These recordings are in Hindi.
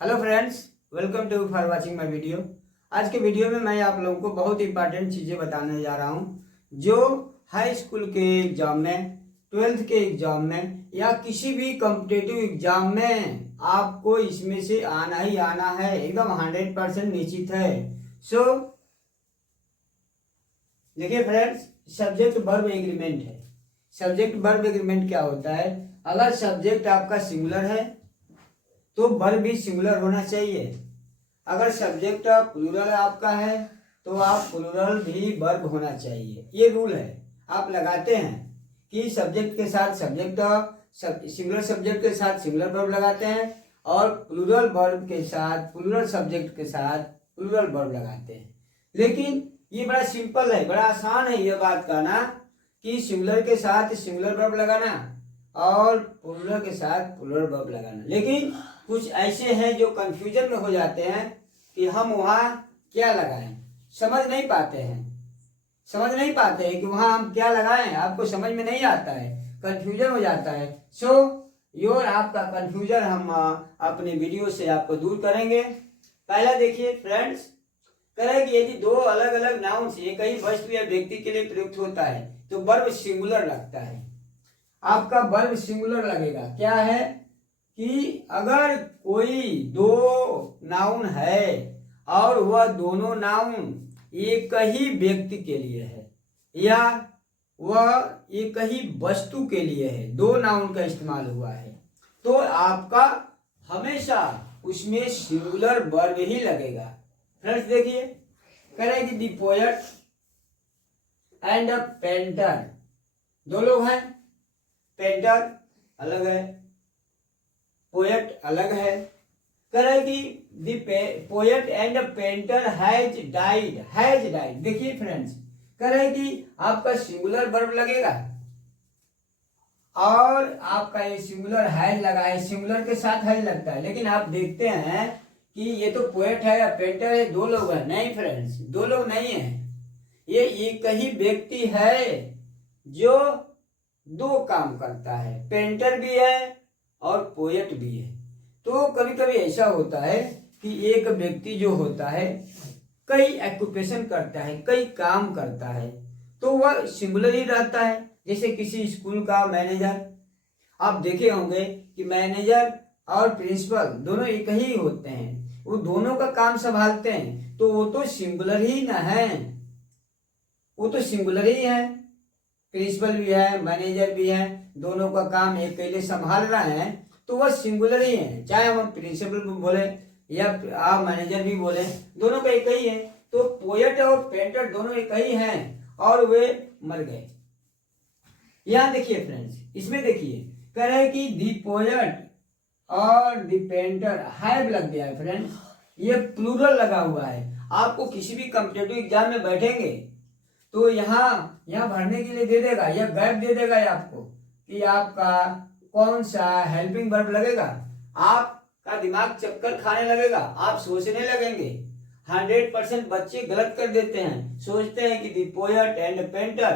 Hello friends, welcome to for watching my video. आज के वीडियो में मैं आप लोगों को बहुत इंपॉर्टेंट चीज़ें बताने जा रहा हूं जो हाई स्कूल के एग्जाम में, ट्वेल्थ के एग्जाम में या किसी भी कॉम्पिटिटिव एग्जाम में आपको इसमें से आना ही आना है, एकदम 100% निश्चित है। सो देखिए फ्रेंड्स, सब्जेक्ट वर्ब एग्रीमेंट है। सब्जेक्ट वर्ब एग्रीमेंट क्या होता है? अगर सब्जेक्ट आपका सिंगुलर है तो वर्ब भी सिंगुलर होना चाहिए। अगर सब्जेक्ट प्लूरल आपका है तो आप प्लूरल भी वर्ब होना चाहिए। ये रूल है, आप लगाते हैं कि सब्जेक्ट के साथ सब्जेक्ट, सिंगुलर सब्जेक्ट के साथ सिंगुलर वर्ब लगाते हैं और प्लूरल वर्ब के साथ, प्लूरल सब्जेक्ट के साथ प्लूरल वर्ब लगाते हैं। लेकिन ये बड़ा सिंपल है, बड़ा आसान है ये बात कहना कि सिंगुलर के साथ सिंगुलर वर्ब लगाना और प्लूरल के साथ प्लूरल वर्ब लगाना। लेकिन कुछ ऐसे हैं जो कंफ्यूजन में हो जाते हैं कि हम वहाँ क्या लगाएं, समझ नहीं पाते हैं कि वहाँ हम क्या लगाएं, आपको समझ में नहीं आता है, कंफ्यूजन हो जाता है। सो योर आपका कंफ्यूजन हम अपने वीडियो से आपको दूर करेंगे। पहला देखिए फ्रेंड्स, करें कि यदि दो अलग अलग नाउन से एक ही वस्तु या व्यक्ति के लिए प्रयुक्त होता है तो वर्ब सिंगुलर लगता है। आपका वर्ब सिंगुलर लगेगा। क्या है कि अगर कोई दो नाउन है और वह दोनों नाउन एक ही व्यक्ति के लिए है या वह एक ही वस्तु के लिए है, दो नाउन का इस्तेमाल हुआ है, तो आपका हमेशा उसमें सिंगुलर वर्ब ही लगेगा। फ्रेंड्स देखिए, करें कि दी पोएट एंड अ पेंटर, दो लोग हैं, पेंटर अलग है, पोएट अलग है। करें कि दी poet and the painter has died. देखिए फ्रेंड्स, करें कि आपका सिंगुलर वर्ब लगेगा और आपका ये सिंगुलर हैज लगा है, सिंगुलर के साथ हैज लगता है। लेकिन आप देखते हैं कि ये तो पोएट है या पेंटर है, दो लोग हैं। नहीं फ्रेंड्स, दो लोग नहीं है, ये एक ही व्यक्ति है जो दो काम करता है, पेंटर भी है और पोएट भी है। तो कभी कभी ऐसा होता है कि एक व्यक्ति जो होता है कई ऑक्यूपेशन करता है, कई काम करता है, तो वह सिंगुलर ही रहता है। जैसे किसी स्कूल का मैनेजर, आप देखे होंगे कि मैनेजर और प्रिंसिपल दोनों एक ही होते हैं, वो दोनों का काम संभालते हैं, तो वो तो सिंगुलर ही ना है, वो तो सिंगुलर ही है। प्रिंसिपल भी है, मैनेजर भी है, दोनों का काम एक के लिए संभाल रहे हैं, तो वह सिंगुलर ही है। चाहे हम प्रिंसिपल भी बोले या आप मैनेजर भी बोले, दोनों का एक ही है। तो पोएट और पेंटर दोनों एक ही हैं और वे मर गए। यहां देखिए फ्रेंड्स, इसमें देखिए कह रहे हैं कि दी पोएट और दी पेंटर हैव लग गया है फ्रेंड्स, ये प्लूरल लगा हुआ है। आपको किसी भी कॉम्पिटिटिव एग्जाम में बैठेंगे तो यहाँ भरने के लिए दे देगा या गैप दे देगा आपको कि आपका कौन सा हेल्पिंग वर्ब लगेगा। आपका दिमाग चक्कर खाने लगेगा, आप सोचने लगेंगे। 100% बच्चे गलत कर देते हैं, सोचते हैं कि दी पोएट एंड पेंटर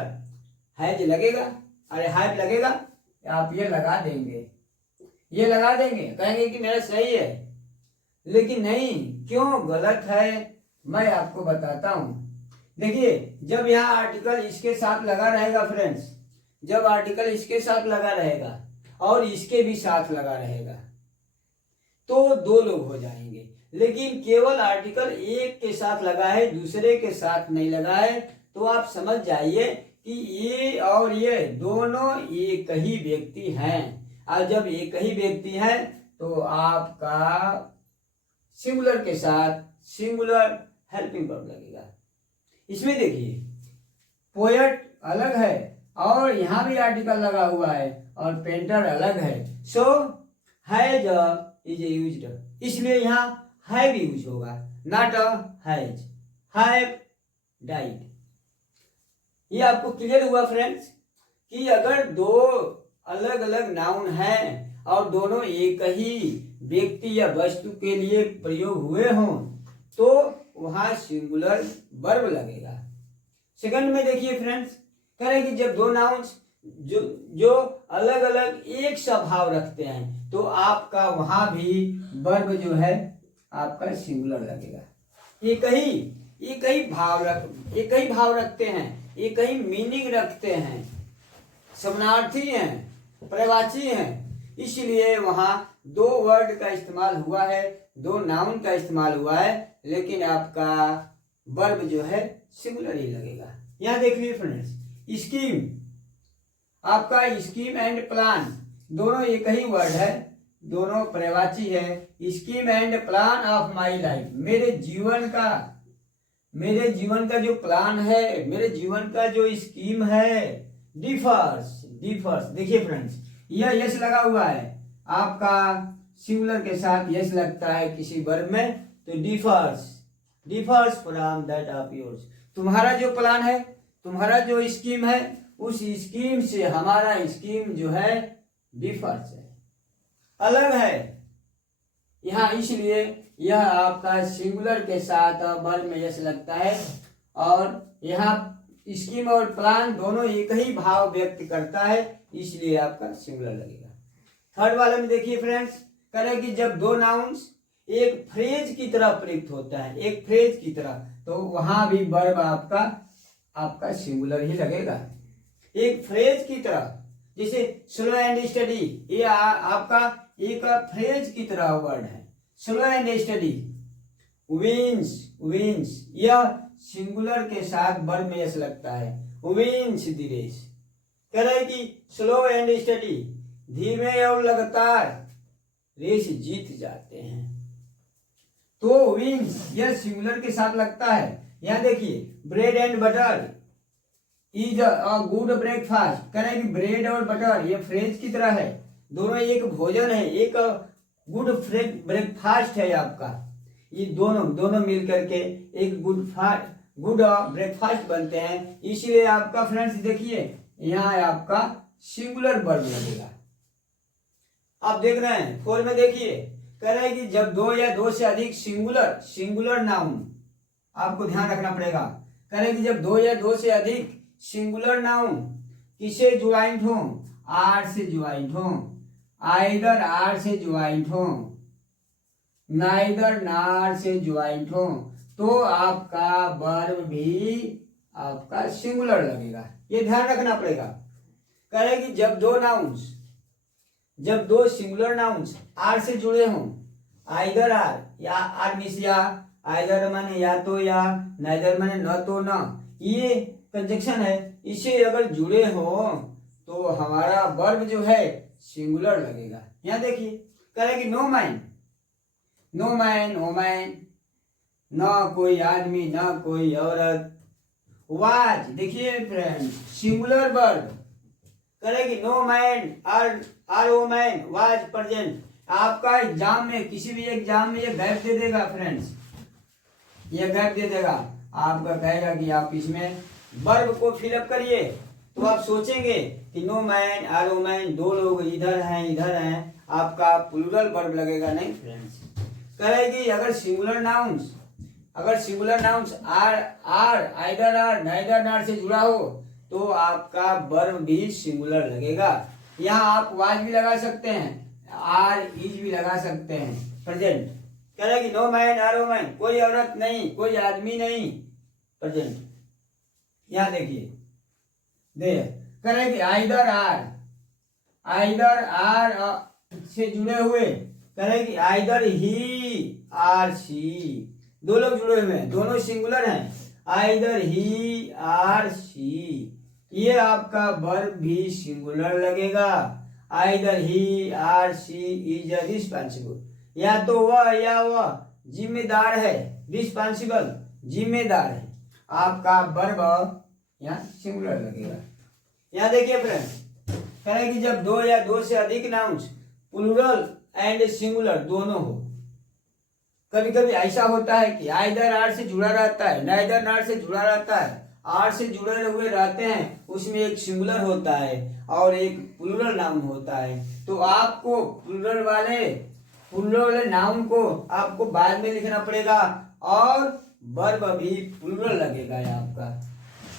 हैज लगेगा, अरे हैव लगेगा, आप ये लगा देंगे, कहेंगे कि मेरा सही है। लेकिन नहीं, क्यों गलत है मैं आपको बताता हूं। देखिए, जब यहाँ आर्टिकल इसके साथ लगा रहेगा फ्रेंड्स, जब आर्टिकल इसके साथ लगा रहेगा और इसके भी साथ लगा रहेगा तो दो लोग हो जाएंगे। लेकिन केवल आर्टिकल एक के साथ लगा है, दूसरे के साथ नहीं लगा है, तो आप समझ जाइए कि ये और ये दोनों एक ही व्यक्ति हैं। और जब एक ही व्यक्ति हैं तो आपका सिंगुलर के साथ सिंगुलर हेल्पिंग वर्ब लगेगा। इसमें देखिए, पोएट अलग है और यहां भी आर्टिकल लगा हुआ है और पेंटर अलग है। सो हैज इज यूज्ड, इसलिए यहां हैव यूज होगा, नॉट हैज। Have died. ये आपको क्लियर हुआ फ्रेंड्स कि अगर दो अलग अलग नाउन हैं और दोनों एक ही व्यक्ति या वस्तु के लिए प्रयोग हुए हों तो वहां सिंगुलर वर्ब लगेगा। सेकंड में देखिए फ्रेंड्स, कह रहे हैं कि जब दो नाउन्स जो अलग अलग एक सा भाव रखते हैं तो आपका वहां भी वर्ब जो है आपका सिंगुलर लगेगा। एक ही भाव रखते हैं, एक ही मीनिंग रखते हैं, समानार्थी हैं, पर्यायवाची हैं, इसलिए वहां दो वर्ड का इस्तेमाल हुआ है, दो नाउन का इस्तेमाल हुआ है, लेकिन आपका वर्ब जो है सिंगुलर ही लगेगा। यहां देख लीजिए फ्रेंड्स, स्कीम, आपका स्कीम एंड प्लान दोनों एक ही वर्ड है, दोनों पर्यायवाची है। Scheme and plan of my life, मेरे जीवन का जो प्लान है, मेरे जीवन का जो स्कीम है, डिफर्स। देखिए फ्रेंड्स, यह यस लगा हुआ है, आपका सिंगुलर के साथ यस लगता है किसी वर्ब में, तो differs from that of yours. तुम्हारा जो प्लान है, तुम्हारा जो स्कीम है, उस स्कीम से हमारा स्कीम जो है डिफर्स है, अलग है यहाँ, इसलिए यह आपका सिंगुलर के साथ वर्ब में यस लगता है, और यहाँ स्कीम और प्लान दोनों एक ही भाव व्यक्त करता है, इसलिए आपका सिंगुलर लगेगा। थर्ड वाले में देखिए फ्रेंड्स, कह रहे कि जब दो नाउन्स एक फ्रेज की तरह प्रयुक्त होता है, एक फ्रेज की तरह, तो वहां भी वर्ब आपका सिंगुलर ही लगेगा। एक फ्रेज की तरह, जैसे स्लो एंड स्टडी, ये आपका एक फ्रेज की तरह वर्ड है, स्लो एंड स्टडी। विंस यह सिंगुलर के साथ वर्ब में यस लगता है, विंस द रेस। कह रहे कि स्लो एंड स्टडी, धीमे और लगातार रेस जीत जाते हैं, तो विंस यह सिंगुलर के साथ लगता है। यहां देखिए, bread and butter is a good breakfast, कह रहे कि ब्रेड और बटर ये फ्रेज की तरह है, दोनों एक भोजन है, एक गुड ब्रेकफास्ट है आपका, ये दोनों मिल करके एक गुड ब्रेकफास्ट बनते हैं, इसलिए आपका फ्रेंड्स देखिए यहाँ आपका सिंगुलर वर्ब लगेगा। आप देख रहे हैं 4 में, देखिए कह रहे हैं कि जब दो या दो से अधिक सिंगुलर नाउन, आपको ध्यान रखना पड़ेगा, कह रहे हैं कि जब दो या दो से अधिक सिंगुलर नाउन किसे ज्वाइंट हो, आर से ज्वाइंट हो, आइदर आर से ज्वाइंट हो, नाइदर नार से ज्वाइंट हो, तो आपका वर्ब भी आपका सिंगुलर लगेगा, ये ध्यान रखना पड़ेगा। कह रहे कि जब दो सिंगुलर नाउन्स आर से जुड़े हों, आइदर आर या आर मिस या, आइदर माने या तो या, नाइदर माने न तो न, ये कंजक्शन है, इसे अगर जुड़े हो तो हमारा वर्ब जो है सिंगुलर लगेगा। यहां देखिए कह रहे कि नो मैन, वोमैन, न कोई आदमी, न कोई औरत। वाज, देखिए फ्रेंड सिंगुलर वर्ब, करेगी no man are woman was present. आपका एग्जाम में, किसी भी एग्जाम में ये गैप दे देगा फ्रेंड्स, ये गैप दे देगा, आपका कहेगा कि आप इसमें वर्ब को फिलअप करिए, तो आप सोचेंगे कि नो मैन आर वोमैन, दो लोग इधर हैं, आपका प्लूरल वर्ब लगेगा, नहीं फ्रेंड्स। कहेगी अगर singular nouns are either or neither nor से जुड़ा हो, तो आपका वर्ब भी सिंगुलर लगेगा। यहाँ आप वाज भी लगा सकते हैं, आर इज भी लगा सकते हैं, प्रेजेंट। कह रहे कि नो मैन आर वोमैन, कोई औरत नहीं, कोई आदमी नहीं, प्रेजेंट। यहाँ देखिए कह रहे कि आइदर आर से जुड़े हुए, कह रहे कि आइदर ही आर सी, दो लोग जुड़े हुए हैं, दोनों सिंगुलर हैं, आइदर ही आर सी, ये आपका वर्ब भी सिंगुलर लगेगा। Either he or she is responsible, या तो वह या वह जिम्मेदार है, रिस्पॉन्सिबल जिम्मेदार है, आपका वर्ब यहाँ सिंगुलर लगेगा। यहाँ देखिए फ्रेंड, कह रहे कि जब दो या दो से अधिक नाउन्स प्लूरल एंड सिंगुलर दोनों हो, कभी कभी ऐसा होता है कि आइदर आर से जुड़ा रहता है, नाइदर नार से जुड़ा रहता है, आर से जुड़े हुए रहते हैं, उसमें एक सिंगुलर होता है और एक प्लूरल नाउन होता है, तो आपको प्लूरल वाले नाउन को आपको बाद में लिखना पड़ेगा, और वर्ब भी प्लूरल लगेगा, आपका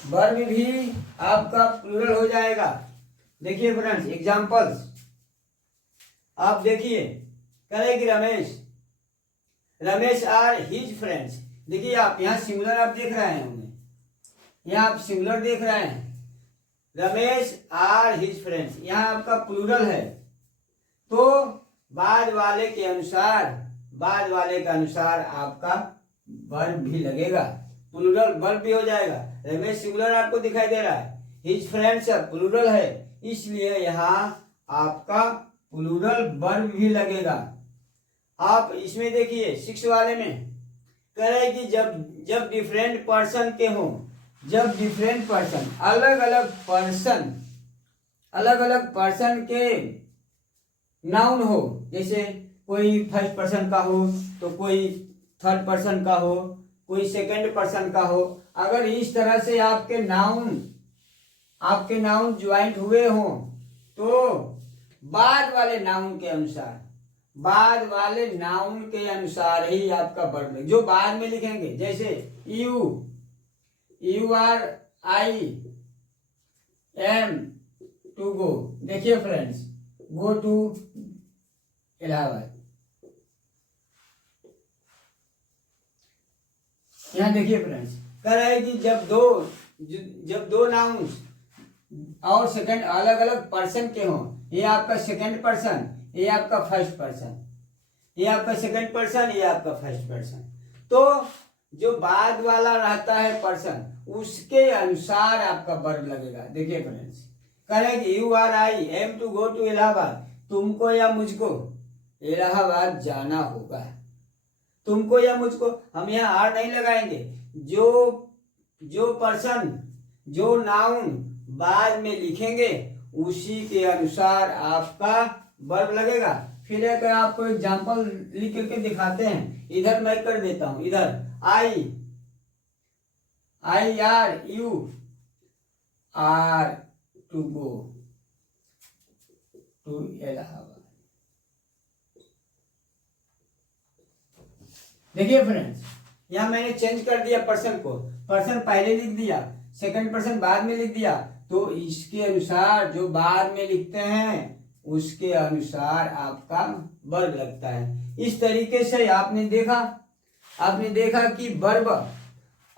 वर्ब भी आपका प्लूरल हो जाएगा। देखिए फ्रेंड्स एग्जांपल्स आप देखिए, कह रहे कि Ramesh Ramesh or his friends. देखिए आप यहाँ सिंगुलर आप देख रहे हैं, यहाँ आप सिंगुलर देख रहे हैं, रमेश आर हिज फ्रेंड्स। यहाँ आपका प्लूरल है, तो बाद वाले के अनुसार आपका वर्ब भी लगेगा, प्लूरल वर्ब भी हो जाएगा। रमेश सिंगुलर आपको दिखाई दे रहा है, हिज फ्रेंड्स प्लूरल है, इसलिए यहाँ आपका प्लूरल वर्ब भी लगेगा। आप इसमें देखिए 6 वाले में कह रहे हैं कि जब डिफरेंट पर्सन के हों, जब डिफरेंट पर्सन अलग अलग पर्सन के नाउन हो, जैसे कोई फर्स्ट पर्सन का हो तो कोई थर्ड पर्सन का हो, कोई सेकंड पर्सन का हो, अगर इस तरह से आपके नाउन ज्वाइंट हुए हों तो बाद वाले नाउन के अनुसार ही आपका वर्ब, जो बाद में लिखेंगे, जैसे you or I am to go. देखिए फ्रेंड्स, गो टू इलाहाबाद, यहाँ देखिए फ्रेंड्स, कह रहा है कि जब दो नाउन और सेकंड अलग अलग पर्सन के हों, ये आपका सेकंड पर्सन, ये आपका फर्स्ट पर्सन, ये आपका सेकंड पर्सन, ये आपका फर्स्ट पर्सन, तो जो बाद वाला रहता है पर्सन उसके अनुसार आपका वर्ब लगेगा। देखिए फ्रेंड्स, कह रहे हैं कि you or I am to go to Allahabad, तुमको या मुझको इलाहाबाद जाना होगा। तुमको या मुझको, हम यहाँ आर नहीं लगाएंगे, जो पर्सन जो नाउन बाद में लिखेंगे उसी के अनुसार आपका वर्ब लगेगा। फिर अगर आपको एग्जांपल लिख करके दिखाते हैं, इधर मैं कर देता हूं, इधर I or you are to go to Allahabad. देखिए फ्रेंड्स, यहां मैंने चेंज कर दिया पर्सन को, पर्सन पहले लिख दिया, सेकंड पर्सन बाद में लिख दिया, तो इसके अनुसार जो बाद में लिखते हैं उसके अनुसार आपका वर्ब लगता है। इस तरीके से आपने देखा कि वर्ब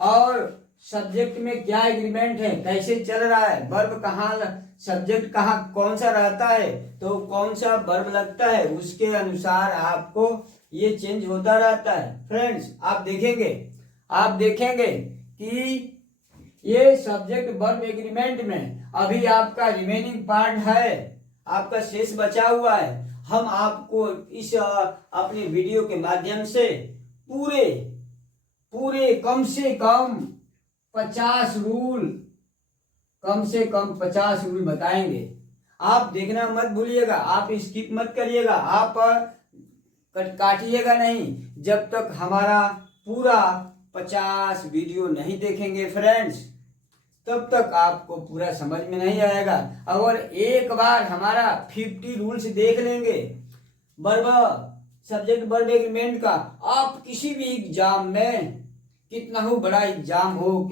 और सब्जेक्ट में क्या एग्रीमेंट है, कैसे चल रहा है, वर्ब कहाँ, सब्जेक्ट कहाँ कौन सा रहता है तो कौन सा वर्ब लगता है, उसके अनुसार आपको ये चेंज होता रहता है। फ्रेंड्स, आप देखेंगे कि ये सब्जेक्ट वर्ब एग्रीमेंट में अभी आपका रिमेनिंग पार्ट है, आपका शेष बचा हुआ है। हम आपको इस अपने वीडियो के माध्यम से पूरे कम से कम 50 रूल बताएंगे। आप देखना मत भूलिएगा, आप स्किप मत करिएगा, आप काटिएगा नहीं जब तक हमारा पूरा 50 वीडियो नहीं देखेंगे फ्रेंड्स, तब तक आपको पूरा समझ में नहीं आएगा। अगर एक बार हमारा 50 रूल्स देख लेंगे सब्जेक्ट वर्ब एग्रीमेंट का, आप किसी भी एग्जाम में, कितना हो बड़ा एग्जाम हो,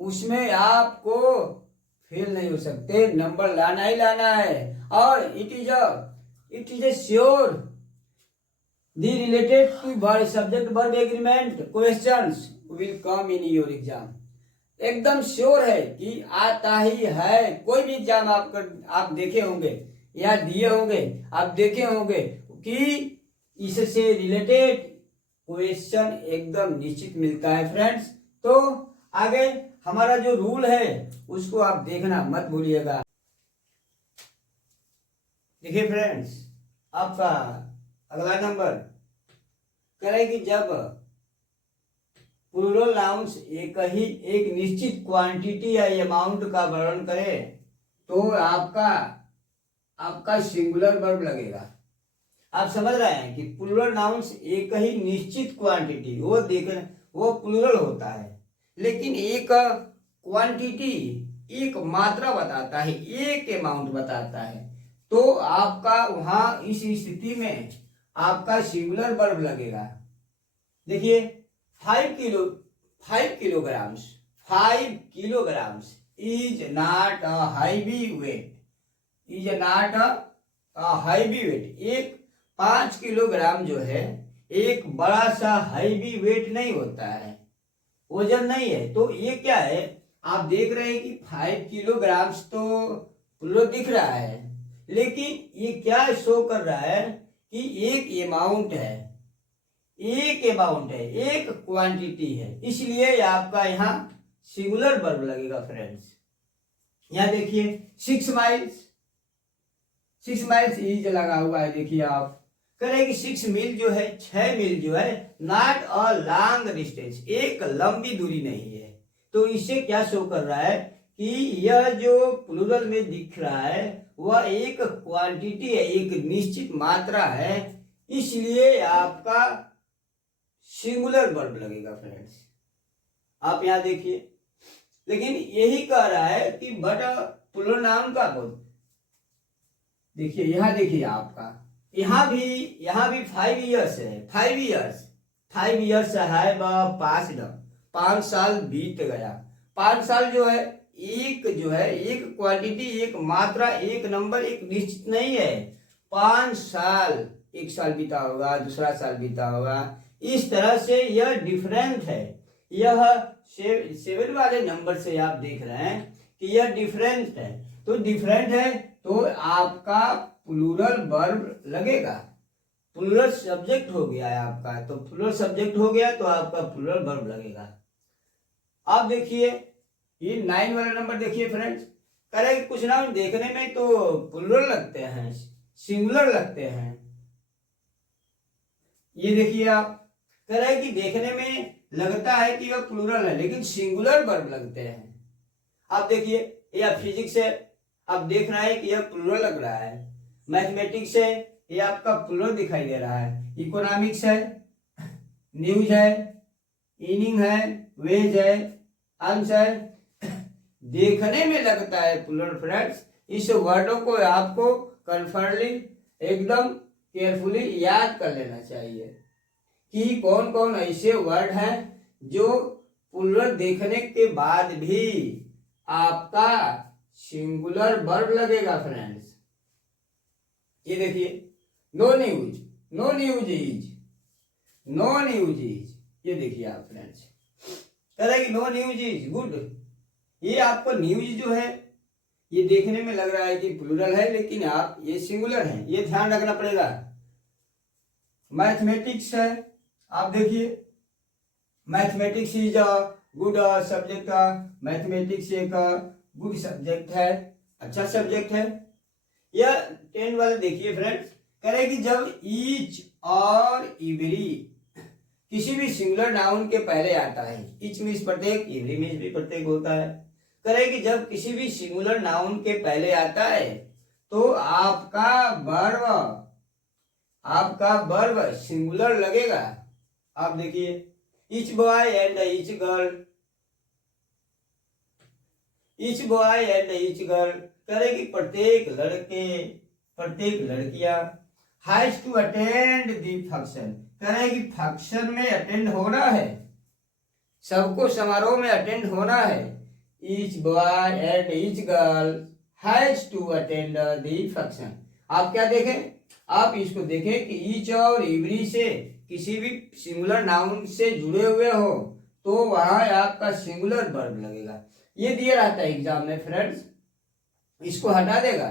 उसमें आपको फेल नहीं हो सकते, नंबर लाना ही लाना है। और it is a sure the related to subject verb agreement questions will come in your exam. एकदम श्योर है कि आता ही है। कोई भी एग्जाम आप देखे होंगे या दिए होंगे, आप देखे होंगे कि इससे रिलेटेड क्वेश्चन एकदम निश्चित मिलता है फ्रेंड्स। तो आगे हमारा जो रूल है उसको आप देखना मत भूलिएगा। देखिए फ्रेंड्स, आपका अगला नंबर करें कि जब प्लूरल नाउन्स एक निश्चित क्वांटिटी या अमाउंट का वर्णन करे तो आपका सिंगुलर वर्ब लगेगा। आप समझ रहे हैं कि प्लूरल नाउन्स एक ही निश्चित क्वांटिटी वो प्लूरल होता है, लेकिन एक क्वांटिटी, एक मात्रा बताता है, एक अमाउंट बताता है, तो आपका वहां इस स्थिति में आपका सिंगुलर वर्ब लगेगा। देखिए 5 kilograms is not a heavy weight, एक 5 किलोग्राम जो है एक बड़ा सा हैवी वेट नहीं होता है, वजन नहीं है। तो ये क्या है, आप देख रहे हैं कि 5 किलोग्राम्स तो प्लूरल दिख रहा है, लेकिन ये क्या शो कर रहा है कि एक अमाउंट है, एक क्वांटिटी है, इसलिए आपका यहाँ सिंगुलर वर्ब लगेगा फ्रेंड्स। यहाँ देखिए 6 माइल्स, 6 माइल्स इज लगा हुआ है, देखिए आप करें कि 6 मील जो है, 6 मील जो है, नॉट अ लॉन्ग डिस्टेंस, एक लंबी दूरी नहीं है। तो इससे क्या शो कर रहा है कि यह जो प्लूरल में दिख रहा है वह एक क्वांटिटी है, एक निश्चित मात्रा है, इसलिए आपका सिंगुलर वर्ब लगेगा फ्रेंड्स। आप यहां देखिए, लेकिन यही कह रहा है कि बट प्लूरल नाउन का बोल, देखिए यहां देखिए आपका यहाँ भी 5 इयर्स है, 5 इयर्स है पास्ट, 5 साल बीत गया। 5 साल जो है एक क्वांटिटी, एक मात्रा, एक नंबर, एक निश्चित नहीं है। 5 साल, एक साल बीता होगा, दूसरा साल बीता होगा, इस तरह से यह डिफरेंट है। यह 7 वाले नंबर से आप देख रहे हैं कि यह डिफरेंट है, तो डिफरेंट है तो आपका प्लूरल वर्ब लगेगा। प्लूरल सब्जेक्ट हो गया है आपका, तो प्लूरल सब्जेक्ट हो गया तो आपका प्लूरल वर्ब लगेगा। आप देखिए ये 9 वाला नंबर देखिए फ्रेंड्स, कह रहे कुछ नाम देखने में तो प्लूरल लगते हैं, सिंगुलर लगते हैं। ये देखिए आप, कह रहे कि देखने में लगता है कि वह प्लूरल है, लेकिन सिंगुलर वर्ब लगते हैं। आप देखिए यह फिजिक्स है, आप देख रहे हैं कि यह प्लूरल लग रहा है। मैथमेटिक्स है, ये आपका प्लूरल दिखाई दे रहा है। इकोनॉमिक्स है, न्यूज है, इनिंग है, वेज है, अंश है, देखने में लगता है प्लूरल फ्रेंड्स। इस वर्डों को आपको कन्फर्मली एकदम केयरफुली याद कर लेना चाहिए कि कौन कौन ऐसे वर्ड हैं जो प्लूरल देखने के बाद भी आपका सिंगुलर वर्ब लगेगा फ्रेंड्स। ये देखिए no news, no news is, no news is, ये देखिए आप फ्रेंड्स, कह रहे कि नो न्यूज इज गुड। ये आपको न्यूज जो है ये देखने में लग रहा है कि प्लूरल है, लेकिन आप ये सिंगुलर है, ये ध्यान रखना पड़ेगा। मैथमेटिक्स है, आप देखिए mathematics is a good subject, mathematics एक गुड सब्जेक्ट है, अच्छा सब्जेक्ट है। यह 10 वाले देखिए फ्रेंड्स, कह रहे कि जब ईच और एवरी किसी भी सिंगुलर नाउन के पहले आता है, ईच मीन्स प्रत्येक, एवरी मीन्स भी प्रत्येक होता है। कह रहे कि जब किसी भी सिंगुलर नाउन के पहले आता है तो आपका वर्ब सिंगुलर लगेगा। आप देखिए each boy and each girl, each boy and each girl, कह रहे कि प्रत्येक लड़के, प्रत्येक लड़कियां, has to attend the function, कह रहे कि फंक्शन में अटेंड होना है, सबको समारोह में अटेंड होना है। Each boy and each girl has to attend the function. आप क्या देखें, आप इसको देखें कि ईच और एवरी से किसी भी सिंगुलर नाउन से जुड़े हुए हो तो वहां आपका सिंगुलर वर्ब लगेगा। ये दिया रहता है एग्जाम में फ्रेंड्स, इसको हटा देगा।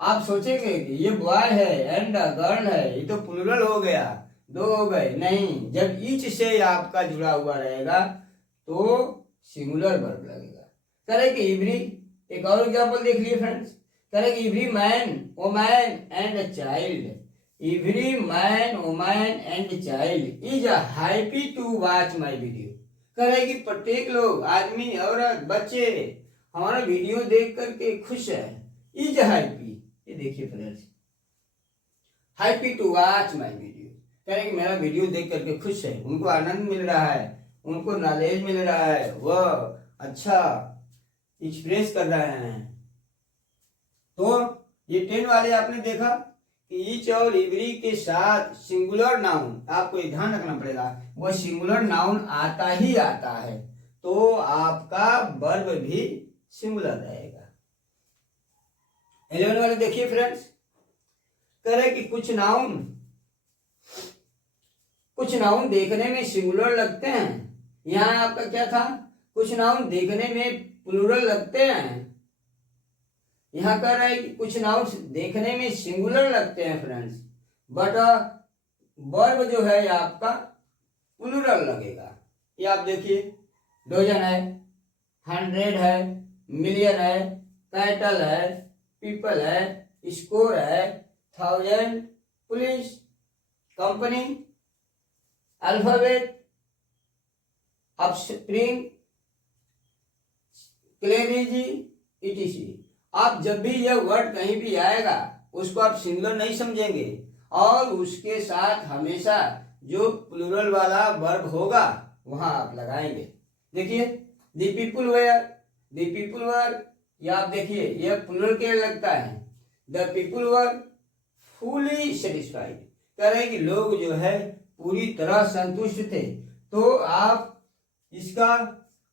आप सोचेंगे कि ये बॉय है एंड गर्ल है, ये तो प्लूरल हो गया, 2 हो गए, नहीं, जब ईच से आपका जुड़ा हुआ रहेगा तो सिंगुलर वर्ब लगेगा। करें कि एवरी, एक और एग्जांपल देख लिए फ्रेंड्स, करें कि every man, woman and child, every man, woman and child is happy to watch my video, करें कि प्रत्येक लोग, आदमी, औरत, बच्चे हमारा वीडियो देख करके खुश है, इज हैप्पी। ये देखिए friends, happy to watch my video, कह रहे कि मेरा वीडियो देख करके खुश है, उनको आनंद मिल रहा है, उनको नॉलेज मिल रहा है, वह अच्छा एक्सप्रेस कर रहे हैं। तो ये 10 वाले आपने देखा कि ईच और एवरी के साथ सिंगुलर नाउन, आपको ये ध्यान रखना पड़ेगा, वह सिंगुलर नाउन आता ही आता है तो आपका वर्ब भी सिंगुलर रहेगा। 11 वाले देखिए फ्रेंड्स, कह रहे कि कुछ कुछ नाउन देखने में सिंगुलर लगते हैं, यहाँ आपका क्या था, कुछ नाउन देखने में प्लूरल लगते हैं, यहाँ कह रहा है कि कुछ नाउन देखने में सिंगुलर लगते हैं फ्रेंड्स, बट वर्ब जो है आपका प्लूरल लगेगा। ये आप देखिए, डोजन है, 100 है, मिलियन है, कैटल है, पीपल है, स्कोर है, 1000, पुलिस, कंपनी, अल्फाबेट, ऑफस्प्रिंग, क्लेरिजी, etc। आप जब भी यह वर्ड कहीं भी आएगा उसको आप सिंगुलर नहीं समझेंगे और उसके साथ हमेशा जो प्लूरल वाला वर्ब होगा वहां आप लगाएंगे। देखिए, दी पीपुल वर, या आप देखिए यह प्लूरल के लगता है। The people were fully satisfied, कह रहे हैं कि लोग जो है पूरी तरह संतुष्ट थे। तो आप इसका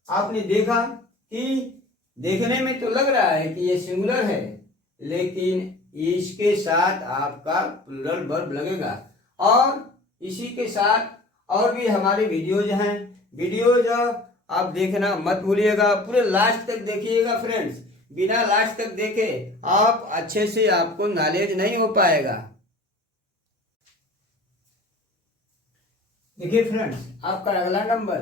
आपने देखा कि देखने में तो लग रहा है कि ये सिंगुलर है, लेकिन इसके साथ आपका प्लूरल वर्ब लगेगा। और इसी के साथ और भी हमारे वीडियोज हैं, वीडियोज आप देखना मत भूलिएगा, पूरे लास्ट तक देखिएगा फ्रेंड्स। बिना लास्ट तक देखे आप अच्छे से आपको नॉलेज नहीं हो पाएगा। देखिए फ्रेंड्स, आपका अगला नंबर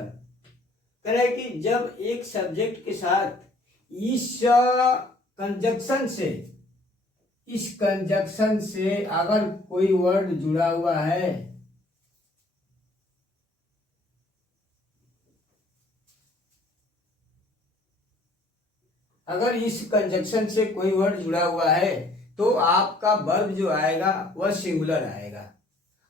कह रहा है कि जब एक सब्जेक्ट के साथ इस कंजक्शन से अगर कोई वर्ड जुड़ा हुआ है, अगर इस कंजक्शन से कोई वर्ड जुड़ा हुआ है तो आपका वर्ब जो आएगा वह सिंगुलर आएगा।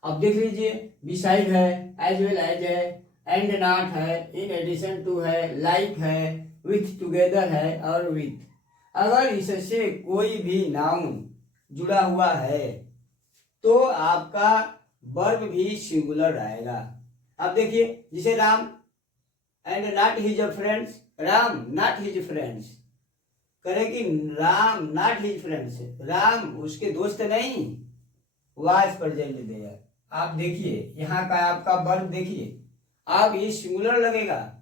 अब देख लीजिए, बिसाइड है, एज वेल एज है, एंड नॉट है, इन एडिशन टू है, लाइक है, विथ टुगेदर है और विथ। अगर इससे कोई भी नाउन जुड़ा हुआ है तो आपका वर्ब भी सिंगुलर आएगा। अब देखिए, जिसे Ram and not his friends, Ram not his friends, करे कि Ram not his friends, Ram उसके दोस्त नहीं, वाज प्रेजेंट देयर। आप देखिए यहाँ का आपका वर्ब देखिए, आप ये सिंगुलर लगेगा।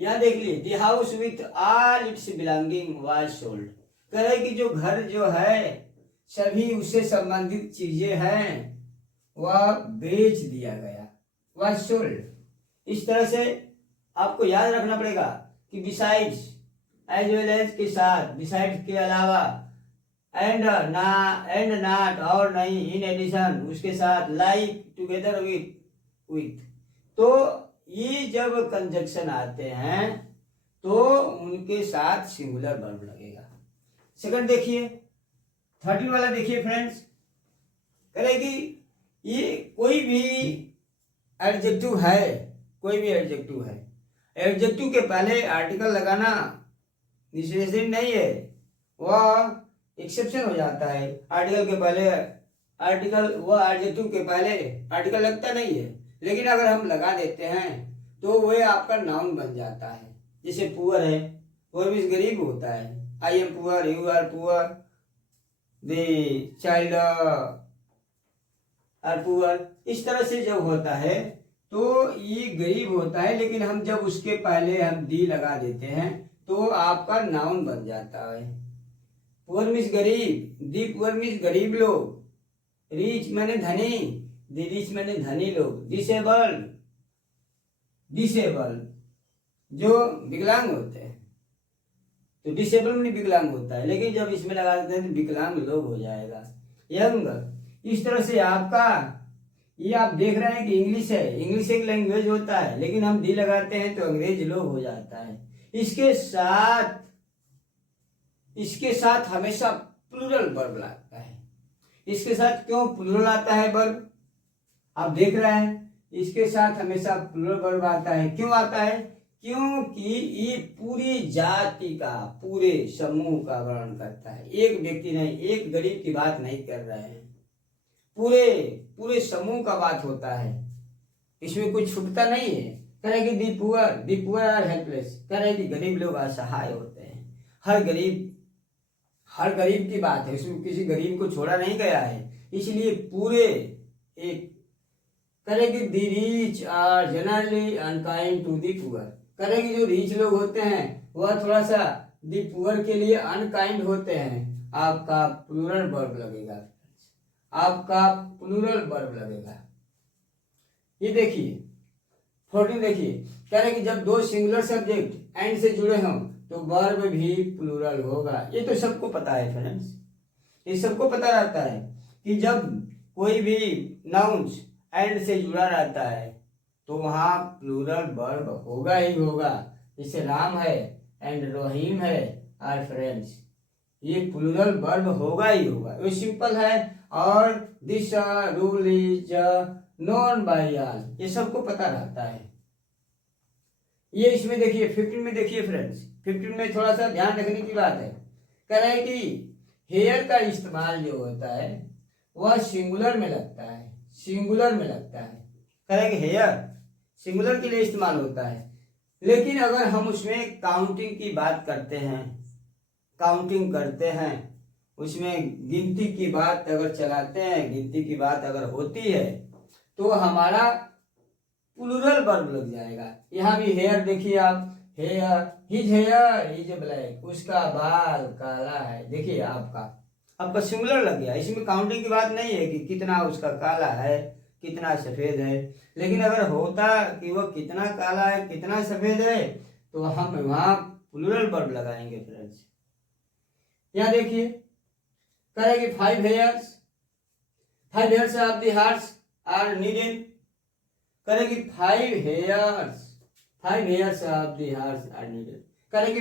यहाँ देख लीजिए, the house with all it's belonging was sold, करे कि जो घर जो है सभी उससे संबंधित चीजें हैं वह बेच दिया गया, वाज सोल्ड। इस तरह से आपको याद रखना पड़ेगा कि बिसाइड्स, एज वेल एज के साथ, बिसाइड्स के अलावा, एंड नॉट और नहीं, इन एडिशन उसके साथ, लाइक, टुगेदर विथ। तो ये जब कंजक्शन आते हैं तो उनके साथ सिंगुलर वर्ब लगेगा। सेकंड देखिए, 13 वाला देखिए फ्रेंड्स, कहेगी ये कोई भी एडजेक्टिव है, कोई भी एडजेक्टिव है, एडजेक्टिव के पहले आर्टिकल लगाना नेसेसरी नहीं है, वह एक्सेप्शन हो जाता है। आर्टिकल के पहले आर्टिकल, वह एडजेक्टिव के पहले आर्टिकल लगता नहीं है, लेकिन अगर हम लगा देते हैं तो वह आपका नाउन बन जाता है। जैसे पुअर है, पुअर मीन्स गरीब होता है, I am poor, you are poor, the child are poor. इस तरह से जब होता है तो ये गरीब होता है, लेकिन हम जब उसके पहले हम दी लगा देते हैं तो आपका नाउन बन जाता है। पुअर मीन्स गरीब, दी पुअर मीन्स गरीब लोग, रिच माने धनी, दी रिच माने धनी लोग, डिसेबल जो विकलांग होते हैं, तो डिसेबल में विकलांग होता है, लेकिन जब इसमें लगा देते हैं तो विकलांग लोग हो जाएगा। यंग, इस तरह से आपका ये आप देख रहे हैं कि इंग्लिश है, इंग्लिश एक लैंग्वेज होता है, लेकिन हम दी लगाते हैं तो अंग्रेज लोग हो जाता है। इसके साथ हमेशा प्लूरल वर्ब लगता है। इसके साथ क्यों प्लूरल आता है वर्ब, आप देख रहे हैं, इसके साथ हमेशा प्लूरल वर्ब आता है। क्यों आता है, क्योंकि ये पूरी जाति का, पूरे समूह का वर्णन करता है। एक व्यक्ति नहीं, एक गरीब की बात नहीं कर रहे हैं, पूरे समूह का बात होता है, इसमें कुछ छुपता नहीं है। कह रहे कि दी पुअर आर हेल्पलेस, कह रहे कि गरीब लोग असहाय होते हैं। हर गरीब की बात है, इसमें किसी गरीब को छोड़ा नहीं गया है, इसलिए पूरे एक करेगी the rich are generally unkind to the poor. करेगी जो रीच लोग होते हैं वह थोड़ा सा दी पुअर के लिए अनकाइंड होते हैं। आपका प्लूरल वर्ब लगेगा, आपका प्लूरल वर्ब लगेगा। ये देखिए 14 देखिए, कह रहे कि जब दो सिंगुलर सब्जेक्ट एंड से जुड़े हों तो वर्ब भी प्लूरल होगा। ये तो सबको पता है फ्रेंड्स, ये सबको पता रहता है कि जब कोई भी नाउन्स एंड से जुड़ा रहता है तो वहाँ प्लूरल वर्ब होगा ही होगा। जैसे राम है एंड रहीम है आर फ्रेंड्स, ये प्लूरल वर्ब होगा ही होगा, ये सिंपल है। और this rule is known by all, ये सबको पता रहता है। ये इसमें देखिए 15 में देखिए फ्रेंड्स, 15 में थोड़ा सा ध्यान रखने की बात है। कह रहा है कि हेयर का इस्तेमाल जो होता है वह सिंगुलर में लगता है, सिंगुलर में लगता है। कह रहा है कि हेयर सिंगुलर के लिए इस्तेमाल होता है, लेकिन अगर हम उसमें काउंटिंग की बात करते हैं, काउंटिंग करते हैं, उसमें गिनती की बात अगर चलाते हैं, गिनती की बात अगर होती है तो हमारा प्लूरल वर्ब लग जाएगा। यहाँ भी हेयर देखिए आप, hair his hair is black, उसका बाल काला है। देखिए आपका सिंगुलर लग गया, इसमें काउंटिंग की बात नहीं है कि कितना उसका काला है कितना सफेद है। लेकिन अगर होता कि वह कितना काला है कितना सफेद है तो हम वहाँ प्लूरल वर्ब लगाएंगे फ्रेंड्स। यहाँ देखिए करेगी 5 hairs, 5 hairs of the horse are needed. करेगी 5 hairs, 5 hairs of the horse are needed. करेगी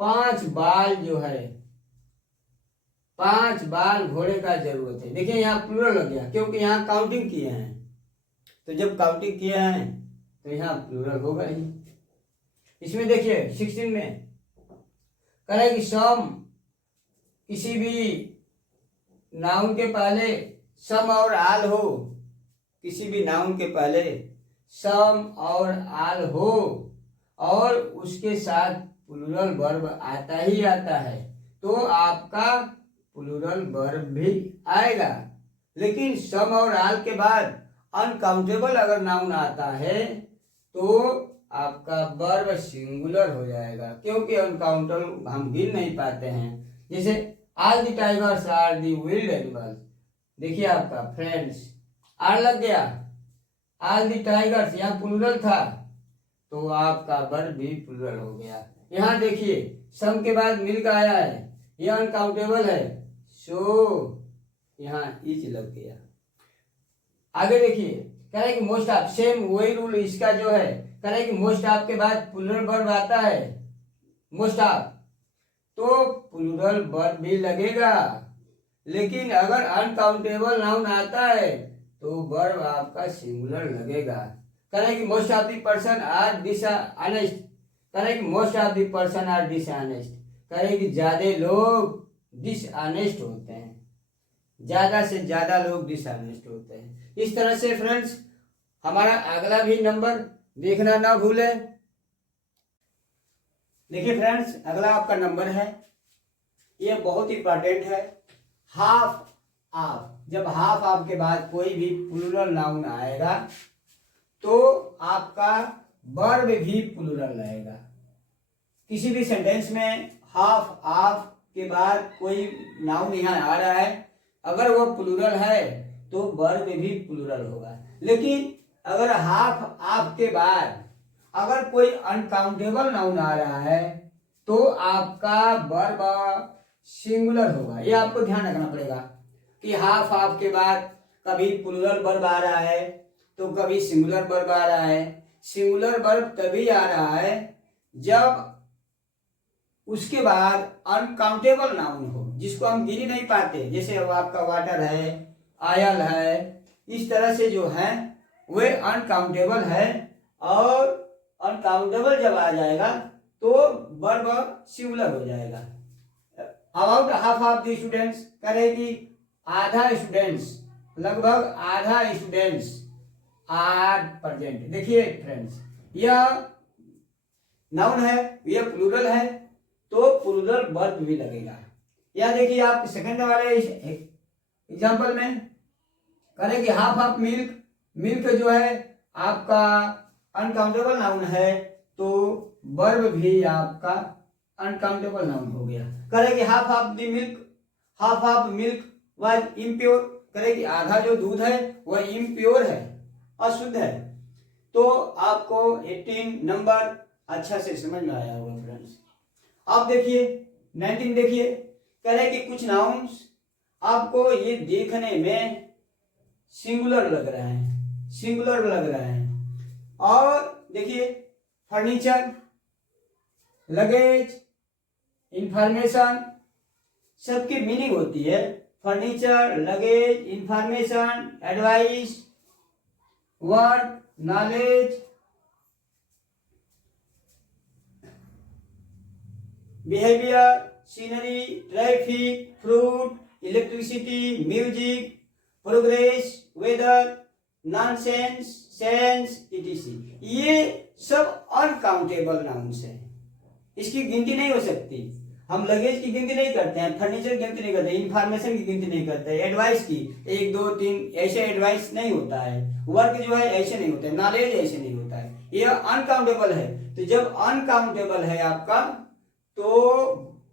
5 बाल जो है, 5 बाल घोड़े का जरूरत है। देखिए यहाँ प्लूरल लग गया क्योंकि यहाँ काउंटिंग किए हैं, तो जब काउंटिंग किए हैं तो यहाँ प्लूरल होगा ही। इसमें देखिए 16 में करेगी सम, किसी भी नाउन के पहले सम और आल हो, किसी भी नाउन के पहले सम और आल हो और उसके साथ प्लूरल वर्ब आता ही आता है तो आपका प्लूरल वर्ब भी आएगा। लेकिन सम और आल के बाद अनकाउंटेबल अगर नाउन आता है तो आपका वर्ब सिंगुलर हो जाएगा, क्योंकि अनकाउंटेबल हम गिन नहीं पाते हैं। जैसे all the tigers are the wild animals, देखिए आपका फ्रेंड्स आर लग गया, ऑल द टाइगर्स यहाँ प्लूरल था तो आपका वर्ब भी प्लूरल हो गया। यहाँ देखिए सम के बाद मिल का आया है, यह अनकाउंटेबल है सो यहाँ इज लग गया। आगे देखिए कह रहे कि मोस्ट ऑफ, सेम वही रूल इसका जो है, कह रहे कि मोस्ट ऑफ के बाद प्लूरल वर्ब आता है मोस्ट ऑफ तो प्लूरल वर्ब भी लगेगा। लेकिन अगर अनकाउंटेबल नाउन आता है तो वर्ब आपका सिंगुलर लगेगा। कह रहे कि most of the person are dishonest, कह रहे कि most of the person are dishonest, कह रहे कि ज्यादा लोग डिसऑनेस्ट होते हैं, ज्यादा से ज्यादा लोग डिसऑनेस्ट होते हैं। इस तरह से फ्रेंड्स हमारा अगला भी नंबर देखना ना भूलें। देखिए फ्रेंड्स अगला आपका नंबर है, ये बहुत इंपॉर्टेंट है, हाफ ऑफ। जब हाफ ऑफ के बाद कोई भी प्लूरल नाउन आएगा तो आपका वर्ब भी प्लूरल रहेगा। किसी भी सेंटेंस में हाफ ऑफ के बाद कोई नाउन यहाँ आ रहा है, अगर वो प्लूरल है तो वर्ब भी प्लूरल होगा। लेकिन अगर हाफ ऑफ के बाद अगर कोई अनकाउंटेबल नाउन आ रहा है तो आपका वर्ब सिंगुलर होगा। ये आपको ध्यान रखना पड़ेगा कि हाफ ऑफ के बाद कभी प्लूरल वर्ब आ रहा है तो कभी सिंगुलर वर्ब आ रहा है। सिंगुलर वर्ब तभी आ रहा है जब उसके बाद अनकाउंटेबल नाउन हो जिसको हम गिन ही नहीं पाते, जैसे अब आपका वाटर है, आयल है, इस तरह से जो है वे अनकाउंटेबल है। और अनकाउंटेबल जब आ जाएगा तो वर्ब सिंगुलर हो जाएगा। About half of the students, करेगी आधा स्टूडेंट्स, लगभग आधा स्टूडेंट्स आर प्रेजेंट। देखिए फ्रेंड्स यह नाउन है, यह प्लूरल है तो प्लूरल वर्ब भी लगेगा। या देखिए आप सेकंड वाले एग्जांपल में करें कि हाफ ऑफ मिल्क, मिल्क जो है आपका अनकाउंटेबल नाउन है, तो वर्ब भी आपका अनकाउंटेबल नाउन हो गया। करें कि half of the milk, half of milk was impure, करें कि आधा जो दूध है वह इम्प्योर है, अशुद्ध है। तो आपको 18 नंबर अच्छा से समझ में आया होगा फ्रेंड्स। आप देखिए 19 देखिए, करें कि कुछ नाउन्स आपको ये देखने में सिंगुलर लग रहे हैं, सिंगुलर लग रहे हैं। और देखिए फर्नीचर, लगेज, इंफॉर्मेशन, सबकी मीनिंग होती है furniture, luggage, information, advice, work, knowledge, behaviour, scenery, traffic, fruit, electricity, music, progress, weather, nonsense, sense, etc. ये सब अनकाउंटेबल नाउन्स है, इसकी गिनती नहीं हो सकती। हम लगेज की गिनती नहीं करते हैं, फर्नीचर की गिनती नहीं करते, इंफॉर्मेशन की गिनती नहीं करते, एडवाइस की 1 2 3 ऐसे एडवाइस नहीं होता है, वर्क जो है ऐसे नहीं होता है, नॉलेज ऐसे नहीं होता है, ये अनकाउंटेबल है। तो जब अनकाउंटेबल है आपका, तो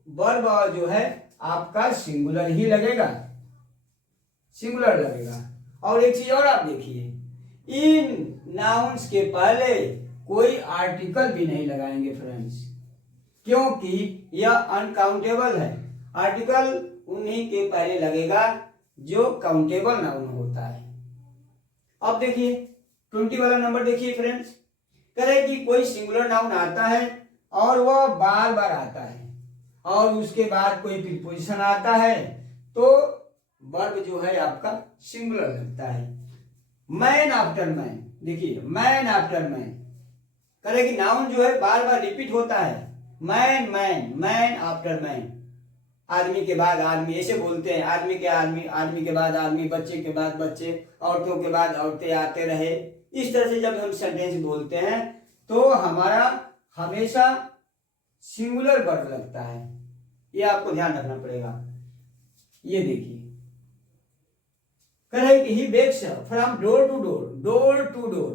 वर्ब जो है आपका सिंगुलर ही लगेगा, सिंगुलर लगेगा। और एक चीज और आप देखिए, इन नाउन्स के पहले कोई आर्टिकल भी नहीं लगाएंगे फ्रेंड्स, क्योंकि यह अनकाउंटेबल है। आर्टिकल उन्हीं के पहले लगेगा जो काउंटेबल नाउन होता है। अब देखिए 20 वाला नंबर देखिए फ्रेंड्स, करें कि कोई सिंगुलर नाउन आता है और वह बार बार आता है और उसके बाद कोई प्रीपोजिशन आता है, तो वर्ब जो है आपका सिंगुलर लगता है। मैन आफ्टर मैन, देखिए मैन आफ्टर मैन, करें कि नाउन जो है बार बार रिपीट होता है, man man, man after man, आदमी के बाद आदमी, ऐसे बोलते हैं, आदमी के आदमी, आदमी के बाद आदमी, बच्चे के बाद बच्चे, औरतों के बाद औरतें आते रहे। इस तरह से जब हम सेंटेंस बोलते हैं तो हमारा हमेशा सिंगुलर वर्ब लगता है, ये आपको ध्यान रखना पड़ेगा। ये देखिए, करें कि he begs from door to door, door to door,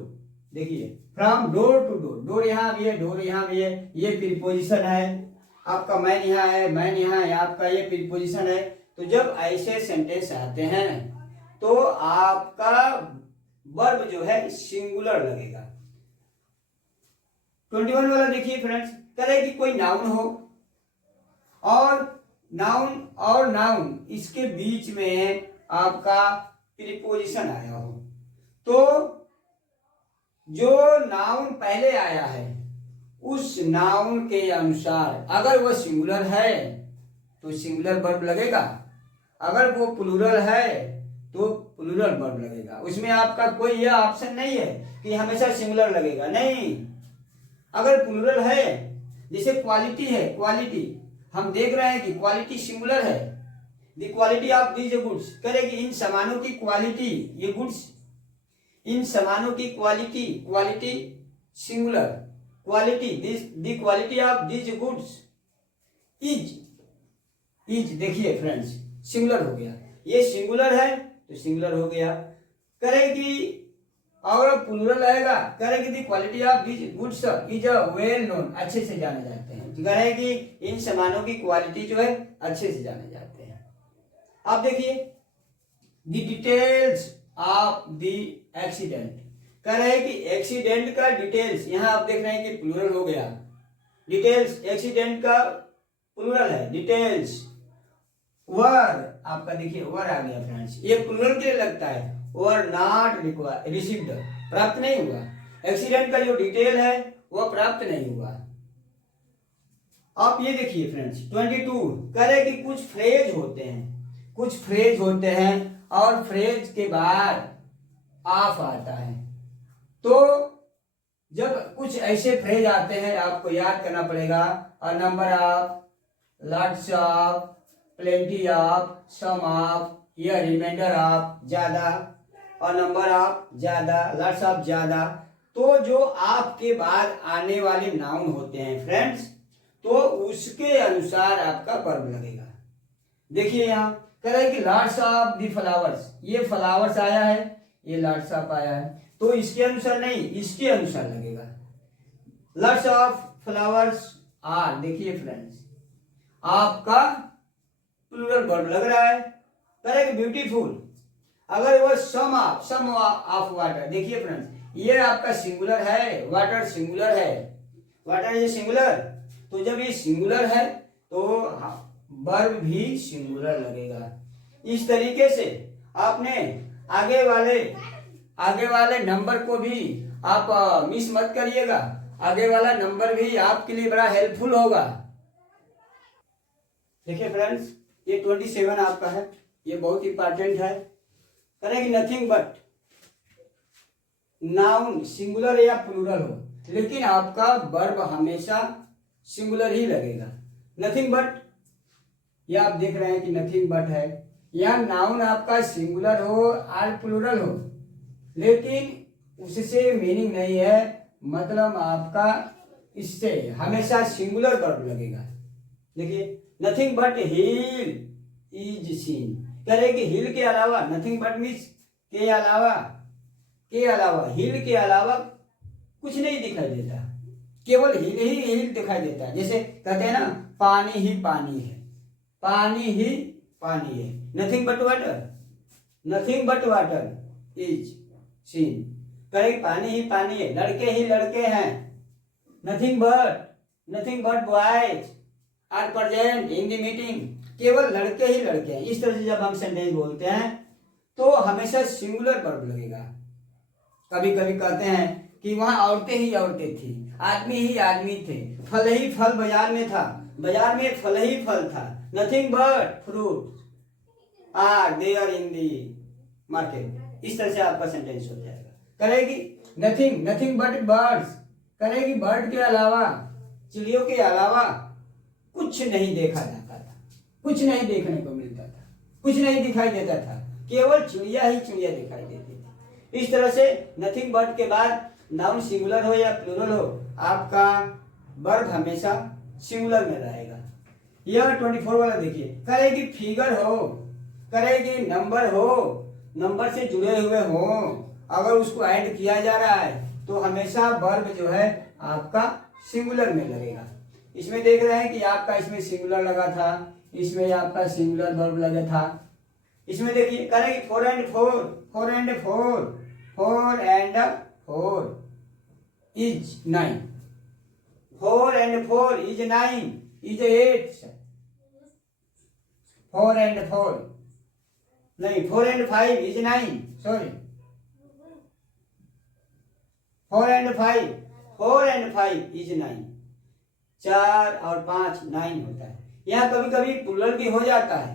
देखिए from door to door, door यहाँ भी है, डोर यहाँ भी है, ये प्रीपोजिशन है आपका, मैन यहाँ है, मैन यहाँ है, आपका ये प्रीपोजिशन है। तो जब ऐसे सेंटेंस आते हैं तो आपका वर्ब जो है सिंगुलर लगेगा। 21 वाला देखिए फ्रेंड्स, करें कि कोई नाउन हो और नाउन इसके बीच में आपका प्रीपोजिशन आया हो, तो जो नाउन पहले आया है उस नाउन के अनुसार अगर वो सिंगुलर है तो सिंगुलर वर्ब लगेगा, अगर वो प्लूरल है तो प्लूरल वर्ब लगेगा। उसमें आपका कोई यह ऑप्शन नहीं है कि हमेशा सिंगुलर लगेगा, नहीं। अगर प्लूरल है, जैसे क्वालिटी है, क्वालिटी हम देख रहे हैं कि क्वालिटी सिंगुलर है, the quality of these goods, करेगी इन सामानों की क्वालिटी, ये गुड्स, इन सामानों की quality, quality singular, quality this, the quality of these goods is, is देखिए फ्रेंड्स सिंगुलर हो गया, ये सिंगुलर है तो सिंगुलर हो गया। करेगी और प्लूरल आएगा, करेगी the quality of these goods is a well known, अच्छे से जाने जाते हैं, करेगी इन सामानों की क्वालिटी जो है अच्छे से जाने जाते हैं। आप देखिए the details of the accident, कह रहे हैं कि एक्सीडेंट का डिटेल्स, यहां आप देख रहे हैं कि प्लूरल हो गया, डिटेल्स एक्सीडेंट का प्लूरल है, डिटेल्स। वर आपका देखिए वर आ गया फ्रेंड्स, ये प्लूरल के लिए लगता है, वर नॉट रिसीव्ड, प्राप्त नहीं हुआ, एक्सीडेंट का जो डिटेल है वह प्राप्त नहीं हुआ। आप ये देखिए फ्रेंड्स 22, कह रहे कि कुछ फ्रेज होते हैं, कुछ फ्रेज होते हैं और फ्रेज के बाद ऑफ आता है, तो जब कुछ ऐसे फ्रेज आते हैं आपको याद करना पड़ेगा, a number of, lots of, plenty of, some of, या रिमाइंडर ऑफ, ज्यादा, और नंबर ऑफ ज्यादा, लॉट्स ऑफ ज्यादा, तो जो आपके बाद आने वाले नाउन होते हैं फ्रेंड्स, तो उसके अनुसार आपका वर्ब लगेगा। देखिए यहाँ कह रहे कि लॉट्स ऑफ द फ्लावर्स, ये फ्लावर्स आया है, ये लॉट्स ऑफ आया है, तो इसके अनुसार नहीं, इसके अनुसार लगेगा। लॉट्स ऑफ फ्लावर्स आर, देखिए फ्रेंड्स, आपका प्लूरल वर्ब लग रहा है। Correct, beautiful. अगर वो सम ऑफ वाटर, देखिए फ्रेंड्स, ये आपका सिंगुलर है, वाटर सिंगुलर है, वाटर ये सिंगुलर, तो जब ये सिंगुलर है तो वर्ब भी सिंगुलर लगेगा। इस तरीके से आपने आगे वाले नंबर को भी आप मिस मत करिएगा, आगे वाला नंबर भी आपके लिए बड़ा हेल्पफुल होगा। देखिए फ्रेंड्स, ये 27 आपका है, ये बहुत इंपॉर्टेंट है। करेंगे नथिंग बट, नाउन सिंगुलर या प्लूरल हो, लेकिन आपका वर्ब हमेशा सिंगुलर ही लगेगा। नथिंग बट, ये आप देख रहे हैं कि नथिंग बट है, या नाउन आपका सिंगुलर हो और प्लूरल हो, लेकिन उससे मीनिंग नहीं है, मतलब आपका इससे हमेशा सिंगुलर वर्ब लगेगा। देखिए, nothing but hill is seen, कह रहे कि हिल के अलावा, नथिंग बट मीन्स के अलावा हिल के अलावा कुछ नहीं दिखाई देता, केवल हिल ही हिल दिखाई देता है। जैसे कहते हैं ना, पानी ही पानी है, पानी ही पानी है। Nothing but water is seen, करें पानी ही पानी है, लड़के ही लड़के हैं। Nothing but boys are present in the meeting, केवल लड़के ही लड़के हैं। इस तरह से जब हम सेंटेंस बोलते हैं तो हमेशा सिंगुलर वर्ब लगेगा। कभी कभी कहते हैं कि वहां औरतें ही औरतें थी, आदमी ही आदमी थे, फल ही फल बाजार में था, बाजार में फल ही फल था। Nothing but fruit are there in the market. इस तरह से आपका सेंटेंस हो जाएगा। करेगी नथिंग बट बर्ड्स, करेगी बर्ड के अलावा, चिड़ियों के अलावा कुछ नहीं देखा जाता था, कुछ नहीं देखने को मिलता था, कुछ नहीं दिखाई देता था, केवल चिड़िया ही चिड़िया दिखाई देती थी। इस तरह से नथिंग बट के बाद नाउन सिंगुलर हो या प्लूरल हो, आपका वर्ब हमेशा सिंगुलर में रहेगा। यह 24 वाला देखिए, करेगी फिगर हो, करेगी नंबर हो, नंबर से जुड़े हुए हो, अगर उसको ऐड किया जा रहा है तो हमेशा वर्ब जो है आपका सिंगुलर में लगेगा। इसमें देख रहे हैं कि आपका इसमें सिंगुलर लगा था, इसमें आपका सिंगुलर वर्ब लगा था। इसमें देखिए, करेगी 4 and 4 is 9, 4 and 4 is 9 is 8, 4 and 4 नहीं, 4 and 5 is 9, sorry 4 and 5 is 9, 4 और 5 9 होता है। यहाँ कभी कभी प्लूरल भी हो जाता है।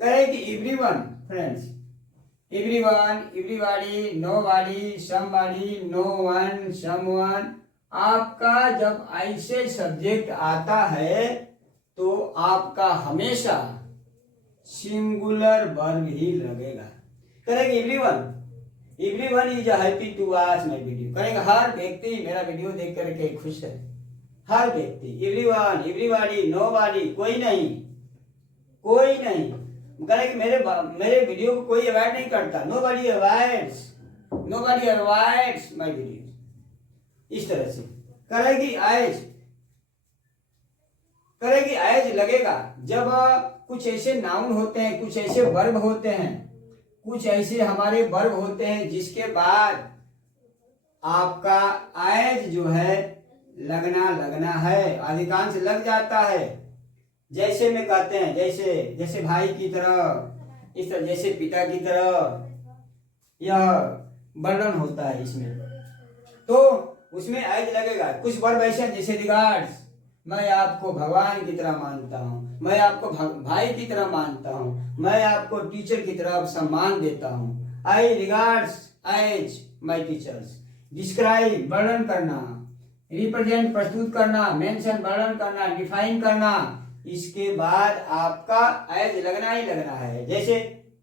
करें कि everyone friends, everyone, everybody, nobody, somebody, no one, someone, आपका जब ऐसे सब्जेक्ट आता है तो आपका हमेशा सिंगुलर वर्ब ही लगेगा। करेंगे everyone is happy to watch my video, करेंगे हर व्यक्ति मेरा वीडियो देख करके खुश है, हर व्यक्ति। एवरीवन, एवरीबॉडी, नोबॉडी, कोई नहीं, करेंगे मेरे वीडियो को कोई अवॉइड नहीं करता, नोबॉडी अवॉइड्स माय वीडियो। इस तरह से करेगी एज लगेगा जब कुछ ऐसे नाउन होते हैं, कुछ ऐसे वर्ब होते हैं, कुछ ऐसे हमारे वर्ब होते हैं जिसके बाद आपका एज जो है लगना है, अधिकांश लग जाता है। जैसे में कहते हैं, जैसे भाई की तरह, इस तरह जैसे पिता की तरह, यह वर्णन होता है इसमें, तो उसमें एज लगेगा। कुछ वर्ब ऐसे जैसे रिगार्ड्स, मैं आपको भगवान की तरह मानता हूँ, मैं आपको भाई की तरह मानता हूँ, मैं आपको टीचर की तरह सम्मान देता हूँ। I regards as my teachers. Describe वर्णन करना, रिप्रेजेंट प्रस्तुत करना, मेंशन वर्णन करना, डिफाइन करना, इसके बाद आपका एज लगना ही लगना है। जैसे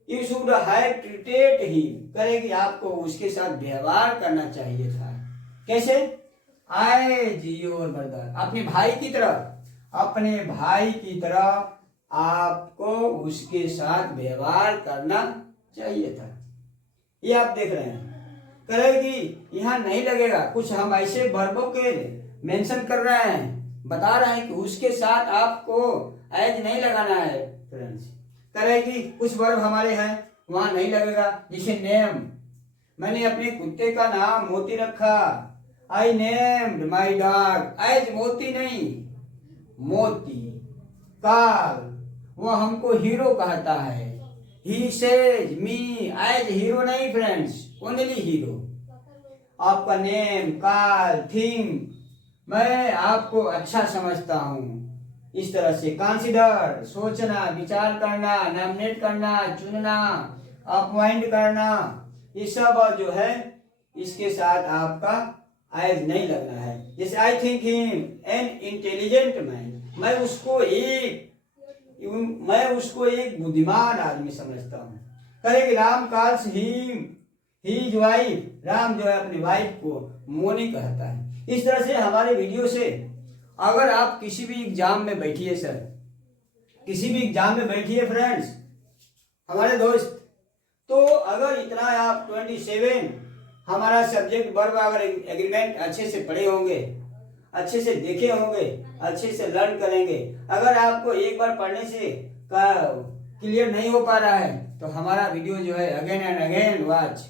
you should have treated him, करेगी आपको उसके साथ व्यवहार करना चाहिए था। कैसे? एज योर ब्रदर, अपने भाई की तरह आपको उसके साथ व्यवहार करना चाहिए था। ये आप देख रहे हैं, कह रहे कि यहाँ नहीं लगेगा, कुछ हम ऐसे वर्बों के मेंशन कर रहे हैं, बता रहे हैं कि उसके साथ आपको एज नहीं लगाना है फ्रेंड्स। कह रहे कि कुछ वर्ब हमारे हैं वहां नहीं लगेगा, जैसे नेम, मैंने अपने कुत्ते का नाम मोती रखा, I named my dog as Moti नहीं मोती। काल, वो हमको हीरो कहता है, he says me as hero नहीं फ्रेंड्स, ओनली हीरो। आपका नेम, काल, थिंक, मैं आपको अच्छा समझता हूँ, इस तरह से। कंसिडर, सोचना, विचार करना, नॉमिनेट करना, चुनना, अपॉइंट करना, ये सब जो है इसके साथ आपका एज नहीं लगना है। जैसे I think him an intelligent man, मैं उसको एक बुद्धिमान आदमी समझता हूँ। कहेंगे Ram calls him his wife, Ram जो है अपनी वाइफ को मोनी कहता है। इस तरह से हमारे वीडियो से अगर आप किसी भी एग्जाम में बैठिए सर, किसी भी एग्जाम में बैठिए फ्रेंड्स हमारे दोस्त, तो अगर इतना आप 27 हमारा सब्जेक्ट वर्ब अगर एग्रीमेंट अच्छे से पढ़े होंगे, अच्छे से देखे होंगे, अच्छे से लर्न करेंगे, अगर आपको एक बार पढ़ने से क्लियर नहीं हो पा रहा है तो हमारा वीडियो जो है अगेन एंड अगेन वॉच,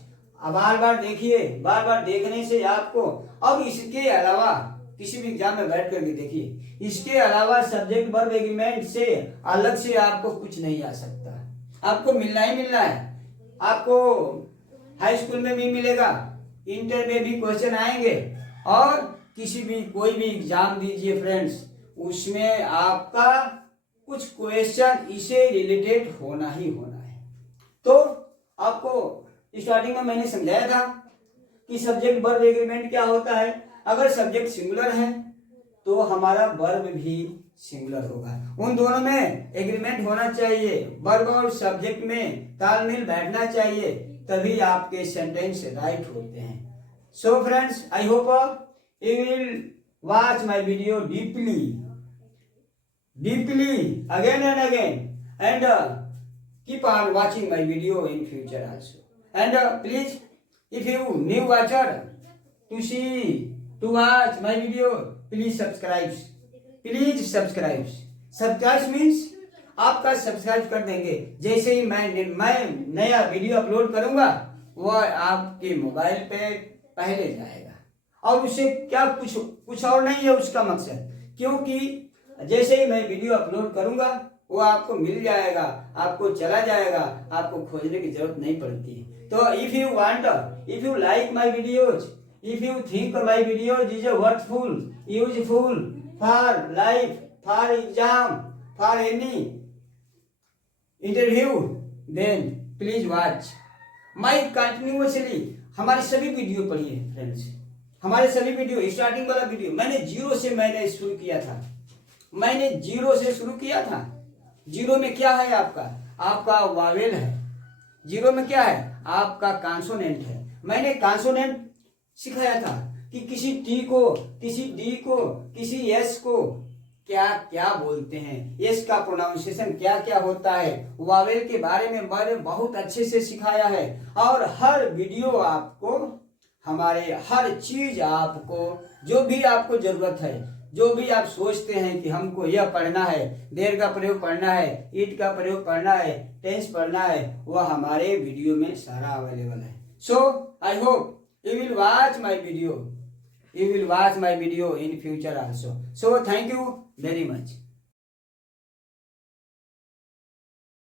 बार बार देखिए। बार बार देखने से आपको, अब इसके अलावा किसी भी एग्जाम में बैठ करके देखिए, इसके अलावा सब्जेक्ट वर्ब एग्रीमेंट से अलग से आपको कुछ नहीं आ सकता। आपको मिलना ही मिलना है। आपको हाई स्कूल में भी मिलेगा, इंटर में भी क्वेश्चन आएंगे, और किसी भी कोई भी एग्जाम दीजिए फ्रेंड्स, उसमें आपका कुछ क्वेश्चन इसे रिलेटेड होना ही होना है। तो आपको स्टार्टिंग में मैंने समझाया था कि सब्जेक्ट वर्ब एग्रीमेंट क्या होता है। अगर सब्जेक्ट सिंगुलर है तो हमारा वर्ब भी सिंगुलर होगा, उन दोनों में एग्रीमेंट होना चाहिए, वर्ब और सब्जेक्ट में तालमेल बैठना चाहिए, तभी आपके सेंटेंस राइट होते हैं। So friends, I hope you will watch my video deeply again and again, and keep on watching my video in future also. And please, if you new watcher to watch my video, please subscribe. Subscribe means आपका सब्सक्राइब कर देंगे, जैसे ही मैं नया वीडियो अपलोड करूंगा वह आपके मोबाइल पे पहले जाएगा। और उससे क्या कुछ और नहीं है उसका मकसद, क्योंकि जैसे ही मैं वीडियो अपलोड करूंगा वो आपको मिल जाएगा, आपको चला जाएगा, आपको खोजने की जरूरत नहीं पड़ती है। तो if you like my videos, if you think my videos is worthful, useful for life, for exam, for any interview, then please watch my continuously. हमारे सभी वीडियो पढ़िए फ्रेंड्स, हमारे सभी वीडियो, स्टार्टिंग वाला वीडियो मैंने जीरो से शुरू किया था। जीरो में क्या है आपका वावेल है, जीरो में क्या है आपका कॉन्सोनेंट है। मैंने कॉन्सोनेंट सिखाया था कि किसी टी को, किसी डी को, किसी एस को क्या क्या बोलते हैं, एस का प्रोनाउंसिएशन क्या क्या होता है, वावेल के बारे में मैंने बहुत अच्छे से सिखाया है। और हर वीडियो आपको, हमारे हर चीज आपको, जो भी आपको जरूरत है, जो भी आप सोचते हैं कि हमको यह पढ़ना है, देर का प्रयोग पढ़ना है, इट का प्रयोग पढ़ना है, टेंस पढ़ना है, वह हमारे वीडियो में सारा अवेलेबल है। So I hope you will watch my video in future also. So thank you very much.